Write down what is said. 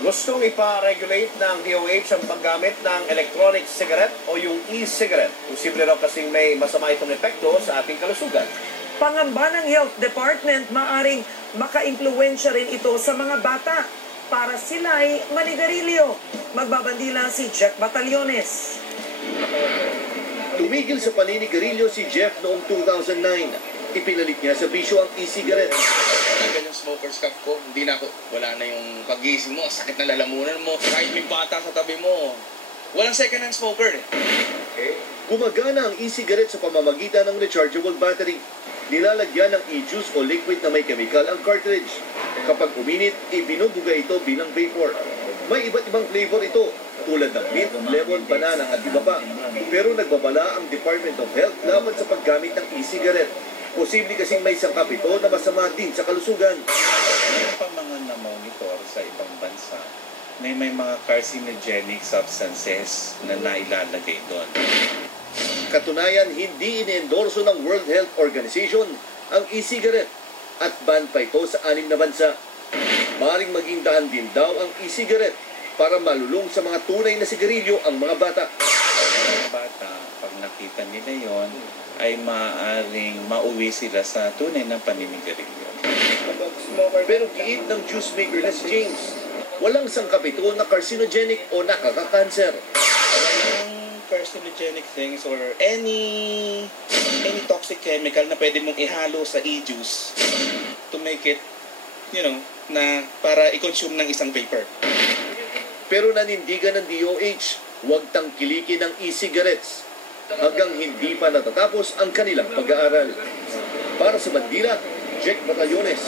Gustong ipa-regulate ng DOH ang paggamit ng electronic cigarette o yung e-cigarette. Posible raw kasing may masama itong epekto sa ating kalusugan. Pangamba ng Health Department, maaring maka-impluwensya rin ito sa mga bata para sila'y manigarilyo. Magbabandila si Jeff Batallones. Tumigil sa paninigarilyo si Jeff noong 2009. Ipinalit niya sa bisyo ang e-cigarette. Tanggal yung smoker's cup ko, hindi na ako, wala na yung pag-gising mo, sakit na lalamunan mo, kahit may bata sa tabi mo. Walang second-hand smoker eh. Okay. Gumagana ang e-cigarette sa pamamagitan ng rechargeable battery. Nilalagyan ng e-juice o liquid na may chemical ang cartridge. Kapag uminit, ibinubuga ito bilang vapor. May iba't ibang flavor ito, tulad ng mint, lemon, banana at iba pa. Pero nagbabala ang Department of Health laban sa paggamit ng e-cigarette. Posible kasing may sangkap ito na masama din sa kalusugan. Meron pa mga na-monitor sa ibang bansa na may mga carcinogenic substances na nailalagay doon. Katunayan, hindi ine-endorso ng World Health Organization ang e-cigarette at ban pa ito sa 6 na bansa. Maring maging daan din daw ang e-cigarette para malulong sa mga tunay na sigarilyo ang mga bata. Mga bata, pag nakita nila yon, ay maaaring mauwi sila sa tunay na paninigarilyo. Pero giit ng juice maker na si James, walang sangkap ito na carcinogenic o nakakakanser. Walang carcinogenic things or any toxic chemical na pwede mong ihalo sa e-juice to make it, na para i-consume ng isang vapor. Pero nanindigan ng DOH, huwag tangkilikin ng e-cigarettes hanggang hindi pa natatapos ang kanilang pag-aaral. Para sa Bandila, Jack Batallones.